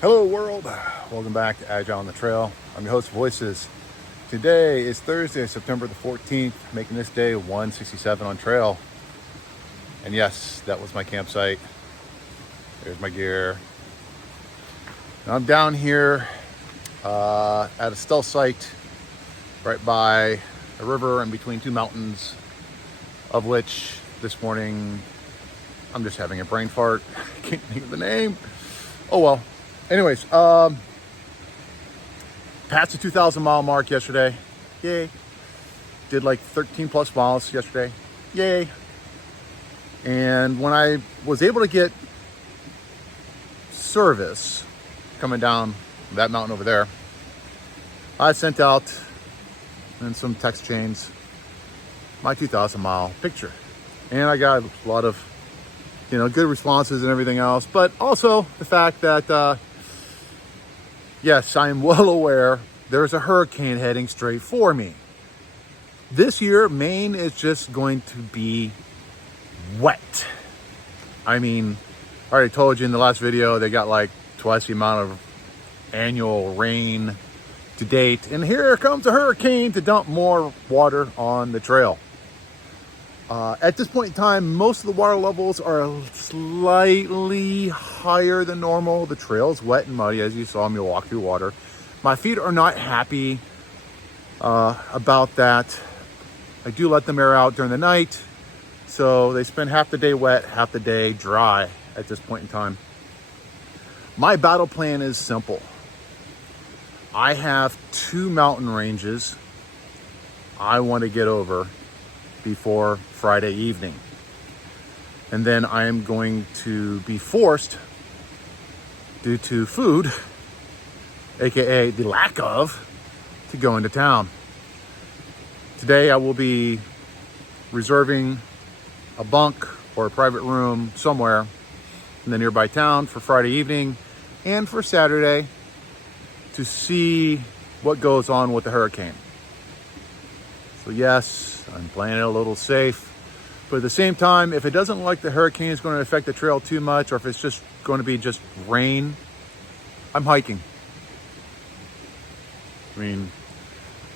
Hello world, welcome back to Agile on the Trail. I'm your host Voices. Today is Thursday, September the 14th, making this day 167 on trail. And yes, that was my campsite. There's my gear. Now I'm down here at a stealth site right by a river and between two mountains, of which this morning I'm just having a brain fart. I can't think of the name. Oh well. Anyways, passed the 2,000 mile mark yesterday. Yay. Did like 13 plus miles yesterday. Yay. And when I was able to get service coming down that mountain over there, I sent out in some text chains my 2,000 mile picture. And I got a lot of, good responses and everything else. But also the fact that, yes, I am well aware there's a hurricane heading straight for me. This year, Maine is just going to be wet. I mean, I already told you in the last video, they got like twice the amount of annual rain to date. And here comes a hurricane to dump more water on the trail. At this point in time, most of the water levels are slightly higher than normal. The trail is wet and muddy, as you saw me walk through water. My feet are not happy about that. I do let them air out during the night, so they spend half the day wet, half the day dry at this point in time. My battle plan is simple. I have 2 mountain ranges I want to get over before Friday evening. And then I am going to be forced, due to food, aka the lack of, to go into town. Today I will be reserving a bunk or a private room somewhere in the nearby town for Friday evening and for Saturday to see what goes on with the hurricane. So yes, I'm playing it a little safe, but at the same time, if it doesn't look like the hurricane is going to affect the trail too much, or if it's just going to be just rain, I'm hiking. I mean,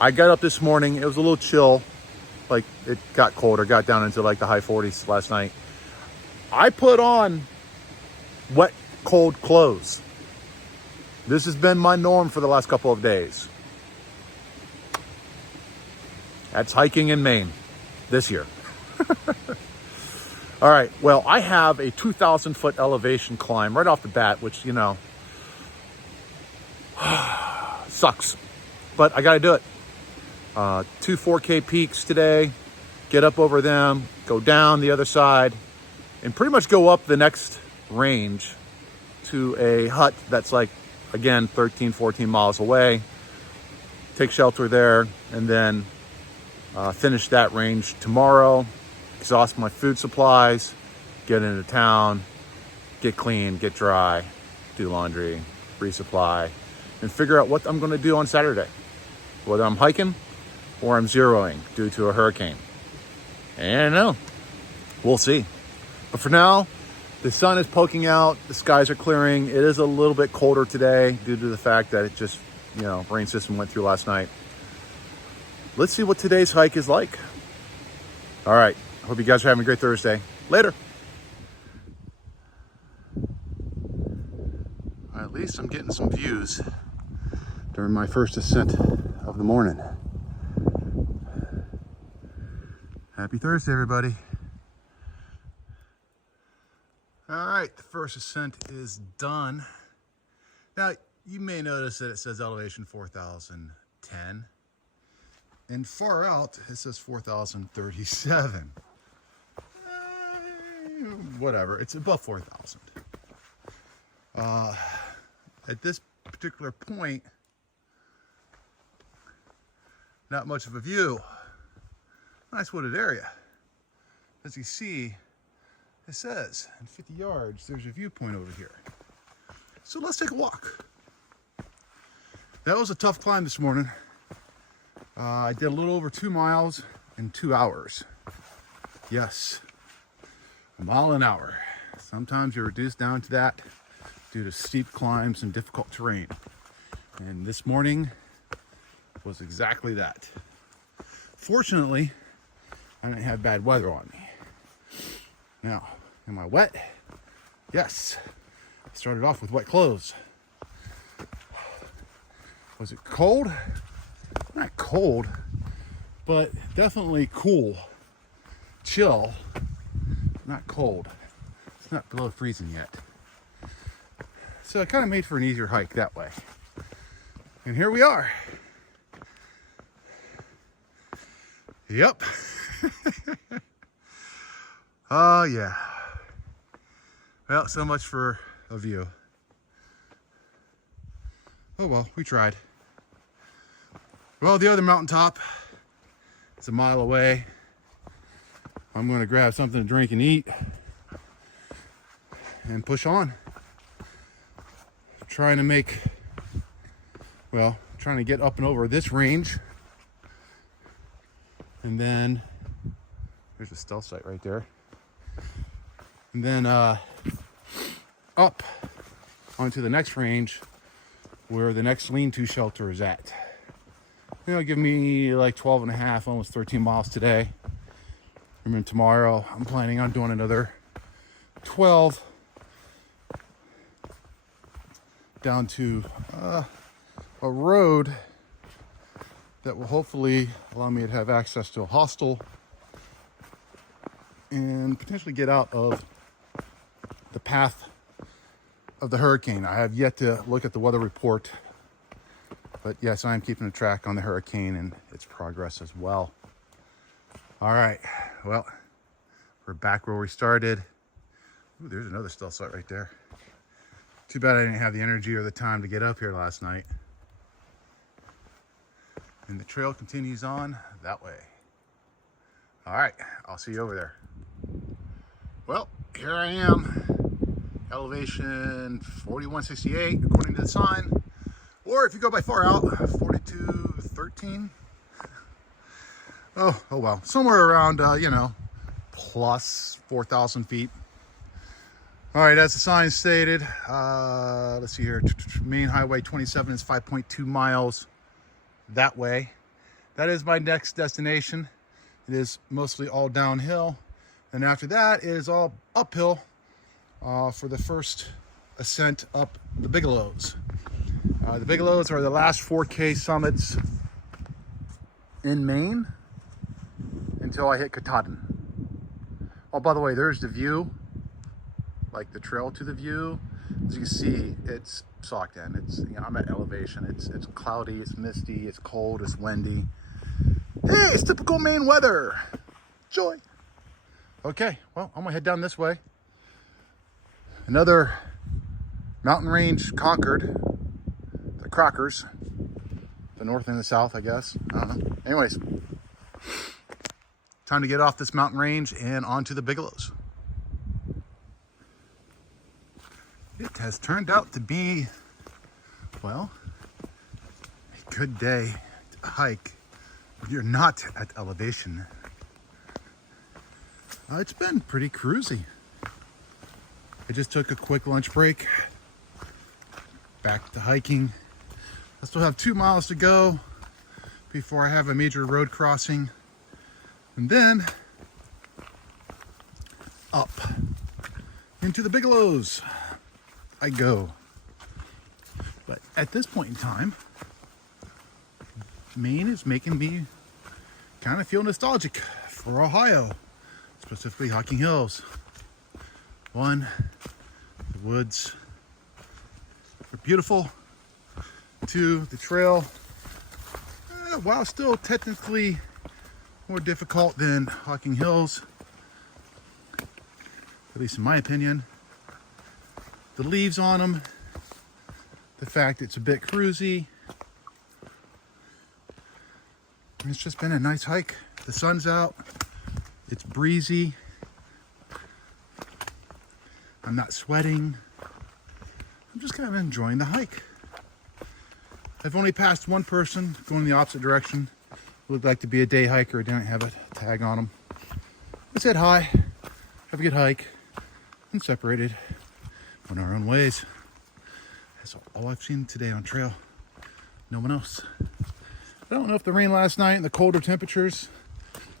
I got up this morning, it was a little chill, like it got colder, got down into like the high 40s last night. I put on wet, cold clothes. This has been my norm for the last couple of days. That's hiking in Maine this year. All right, well, I have a 2,000 foot elevation climb right off the bat, which, sucks, but I gotta do it. 2 4K peaks today, get up over them, go down the other side, and pretty much go up the next range to a hut that's like, again, 13, 14 miles away, take shelter there, and then finish that range tomorrow, exhaust my food supplies, get into town, get clean, get dry, do laundry, resupply, and figure out what I'm going to do on Saturday, whether I'm hiking or I'm zeroing due to a hurricane. And I don't know. We'll see. But for now, the sun is poking out, the skies are clearing. It is a little bit colder today due to the fact that it just, rain system went through last night. Let's see what today's hike is like. All right. Hope you guys are having a great Thursday. Later. At least I'm getting some views during my first ascent of the morning. Happy Thursday, everybody. All right. The first ascent is done. Now, you may notice that it says elevation 4,010. And far out, it says 4,037. Whatever, it's above 4,000. At this particular point, not much of a view. Nice wooded area. As you see, it says in 50 yards, there's a viewpoint over here. So let's take a walk. That was a tough climb this morning. I did a little over 2 miles in 2 hours. Yes, a mile an hour. Sometimes you're reduced down to that. due to steep climbs and difficult terrain. And this morning was exactly that. Fortunately, I didn't have bad weather on me. Now, am I wet? Yes. I started off with wet clothes. Was it cold? Not cold, but definitely cool. Chill, not cold. It's not below freezing yet. So it kind of made for an easier hike that way. And here we are. Yep. Oh yeah. Well, so much for a view. Oh well, we tried. Well, the other mountaintop is a mile away. I'm going to grab something to drink and eat and push on. Trying to get up and over this range. And then, there's a stealth site right there. And then up onto the next range where the next lean-to shelter is at. It'll give me like 12 and a half, almost 13 miles today. And then tomorrow, I'm planning on doing another 12 down to a road that will hopefully allow me to have access to a hostel and potentially get out of the path of the hurricane. I have yet to look at the weather report, but yes, I am keeping a track on the hurricane and its progress as well. All right, well, we're back where we started. Ooh, there's another stealth site right there. Too bad I didn't have the energy or the time to get up here last night. And the trail continues on that way. All right, I'll see you over there. Well, here I am, elevation 4168 according to the sign. Or if you go by far out, 4213. Oh well, somewhere around, plus 4,000 feet. All right, as the sign stated, let's see here, Maine Highway 27 is 5.2 miles that way. That is my next destination. It is mostly all downhill. And after that, it is all uphill for the first ascent up the Bigelows. The Bigelows are the last 4K summits in Maine until I hit Katahdin. Oh, by the way, there's the view, like the trail to the view. As you can see, it's socked in. I'm at elevation. It's cloudy, it's misty, it's cold, it's windy. Hey, it's typical Maine weather. Joy. Okay, well, I'm gonna head down this way. Another mountain range conquered. The Crockers. The north and the south, I guess. I don't know. Anyways, time to get off this mountain range and onto the Bigelows. It has turned out to be, well, a good day to hike if you're not at elevation. It's been pretty cruisy. I just took a quick lunch break. Back to hiking. I still have 2 miles to go before I have a major road crossing. And then up into the Bigelows I go. But at this point in time, Maine is making me kind of feel nostalgic for Ohio, specifically hiking hills. One, the woods are beautiful. Two, the trail, while still technically more difficult than hiking hills, at least in my opinion. The leaves on them, the fact it's a bit cruisy. It's just been a nice hike. The sun's out, it's breezy. I'm not sweating. I'm just kind of enjoying the hike. I've only passed one person going the opposite direction. Who looked like to be a day hiker, didn't have a tag on him. I said hi, have a good hike, and separated on our own ways. That's all I've seen today on trail. No one else. I don't know if the rain last night and the colder temperatures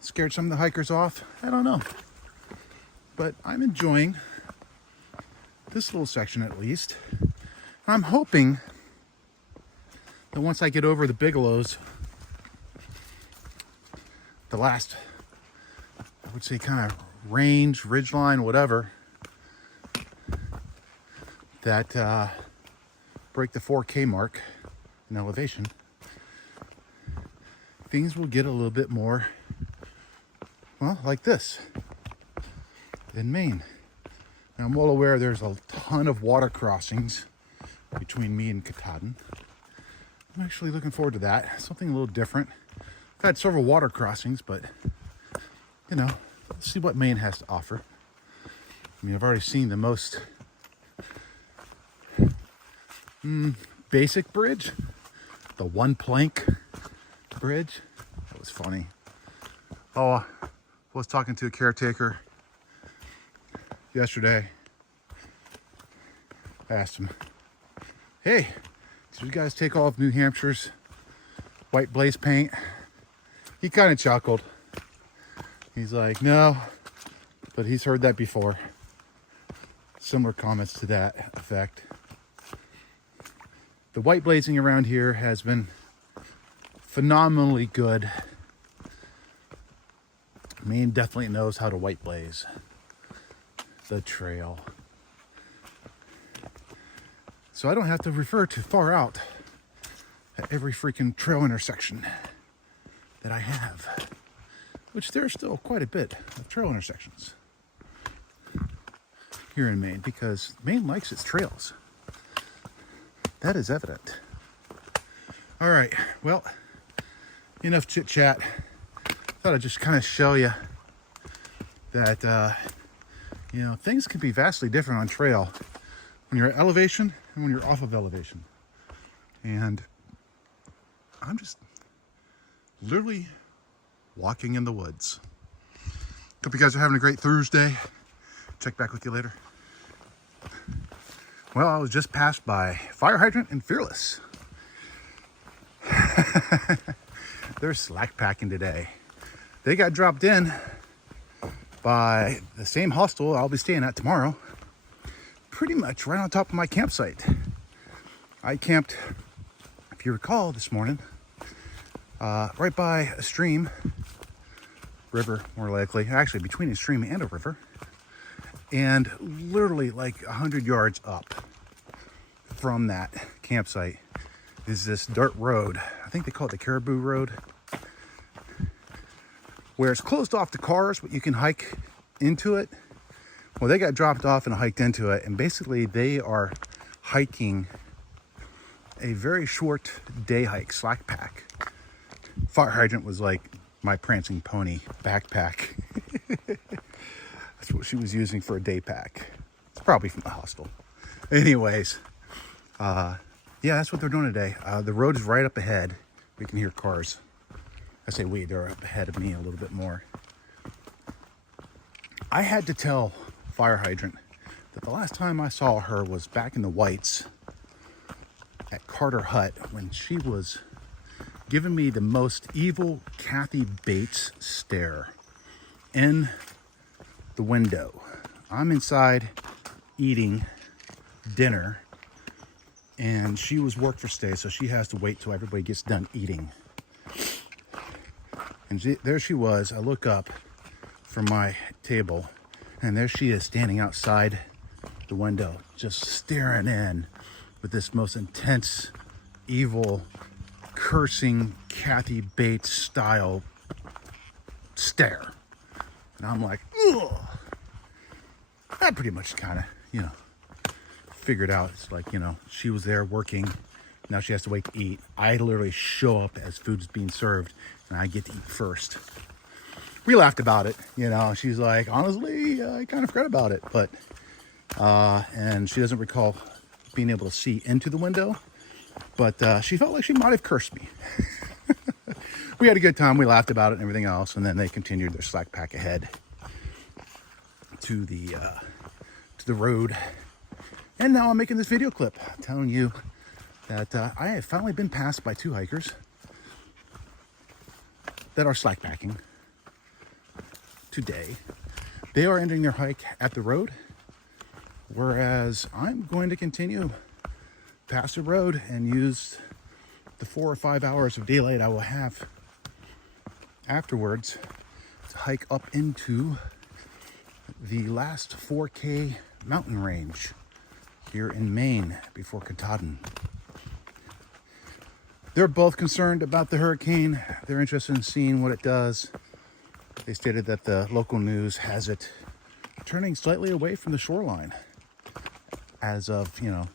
scared some of the hikers off. I don't know. But I'm enjoying this little section at least. I'm hoping that once I get over the Bigelows, the last, I would say, kind of range, ridgeline, whatever, that break the 4K mark in elevation, things will get a little bit more, well, like this in Maine. Now, I'm well aware there's a ton of water crossings between me and Katahdin. I'm actually looking forward to that. Something a little different. I've had several water crossings, but, you know, let's see what Maine has to offer. I mean, I've already seen the most basic bridge, the one plank bridge. That was funny. Oh, I was talking to a caretaker yesterday. I asked him, hey, did you guys take all of New Hampshire's white blaze paint? He kind of chuckled. He's like, no, but he's heard that before. Similar comments to that effect. The white blazing around here has been phenomenally good. Maine definitely knows how to white blaze the trail. So I don't have to refer to far out at every freaking trail intersection that I have, which there's still quite a bit of trail intersections here in Maine, because Maine likes its trails. That is evident. All right, well, enough chit chat. Thought I'd just kind of show you that, you know, things can be vastly different on trail when you're at elevation and when you're off of elevation. And I'm just literally walking in the woods. Hope you guys are having a great Thursday. Check back with you later. Well, I was just passed by Fire Hydrant and Fearless. They're slack packing today. They got dropped in by the same hostel I'll be staying at tomorrow. Pretty much right on top of my campsite. I camped, if you recall, this morning, right by a stream, river more likely, actually between a stream and a river, and literally like 100 yards up from that campsite is this dirt road. I think they call it the Caribou Road, where it's closed off to cars, but you can hike into it. Well, they got dropped off and hiked into it, and basically they are hiking a very short day hike, slack pack. Fire Hydrant was like my prancing pony backpack. That's what she was using for a day pack. It's probably from the hostel. Anyways, yeah, that's what they're doing today. The road is right up ahead. We can hear cars. I say we, they're up ahead of me a little bit more. I had to tell Fire Hydrant that the last time I saw her was back in the Whites at Carter Hut, when she was giving me the most evil Kathy Bates stare in the window. I'm inside eating dinner, and she was work for stay, so she has to wait till everybody gets done eating. And there she was. I look up from my table, and there she is standing outside the window, just staring in with this most intense, evil, cursing Kathy Bates style stare. And I'm like, ugh. I pretty much kind of, you know, figured out. It's like, you know, she was there working. Now she has to wait to eat. I literally show up as food's being served, and I get to eat first. We laughed about it, you know. She's like, honestly, I kind of forgot about it. But, and she doesn't recall being able to see into the window. But she felt like she might have cursed me. We had a good time. We laughed about it and everything else. And then they continued their slack pack ahead to the road. And now I'm making this video clip telling you that I have finally been passed by 2 hikers that are slackbacking today. They are ending their hike at the road, whereas I'm going to continue past the road and use the 4 or 5 hours of daylight I will have afterwards to hike up into the last 4K mountain range here in Maine before Katahdin. They're both concerned about the hurricane. They're interested in seeing what it does. They stated that the local news has it turning slightly away from the shoreline as of,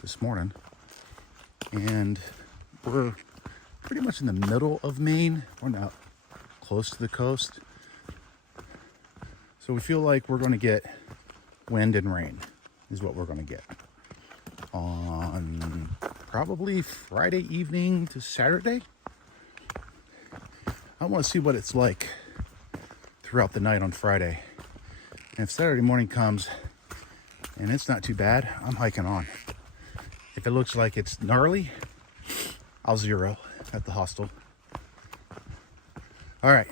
this morning. And we're pretty much in the middle of Maine. We're not close to the coast. So we feel like we're going to get wind and rain is what we're going to get on probably Friday evening to Saturday. I want to see what it's like throughout the night on Friday. And if Saturday morning comes and it's not too bad, I'm hiking on. If it looks like it's gnarly, I'll zero at the hostel. All right,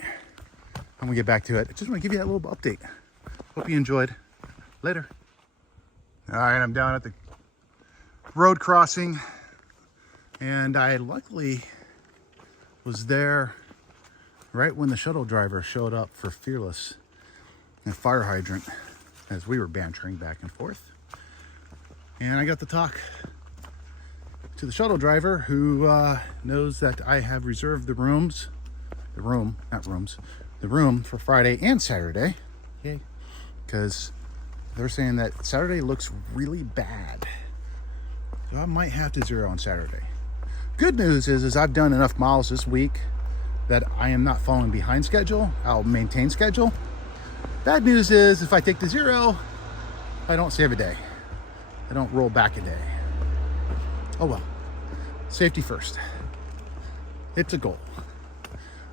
I'm gonna get back to it. I just want to give you that little update. Hope you enjoyed. Later. All right, I'm down at the road crossing, and I luckily was there right when the shuttle driver showed up for Fearless and Fire Hydrant as we were bantering back and forth. And I got to talk to the shuttle driver, who knows that I have reserved the room for Friday and Saturday. Yay. Because they're saying that Saturday looks really bad. So I might have to zero on Saturday. Good news is I've done enough miles this week that I am not falling behind schedule. I'll maintain schedule. Bad news is if I take the zero, I don't save a day. I don't roll back a day. Oh well, safety first. It's a goal.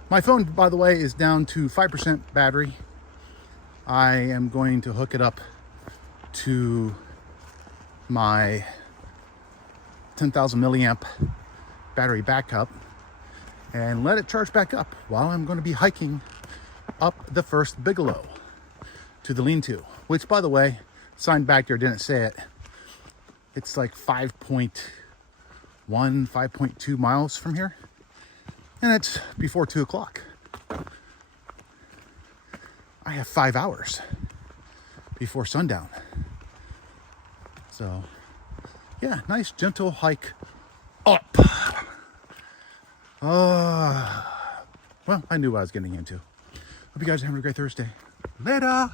My phone, by the way, is down to 5% battery. I am going to hook it up to my 10,000 milliamp battery backup and let it charge back up while I'm going to be hiking up the first Bigelow to the lean-to, which, by the way, sign back there didn't say it. It's like 5.1, 5.2 miles from here, and it's before 2 o'clock. I have 5 hours before sundown. So yeah, nice gentle hike up. Well, I knew what I was getting into. Hope you guys are having a great Thursday. Later.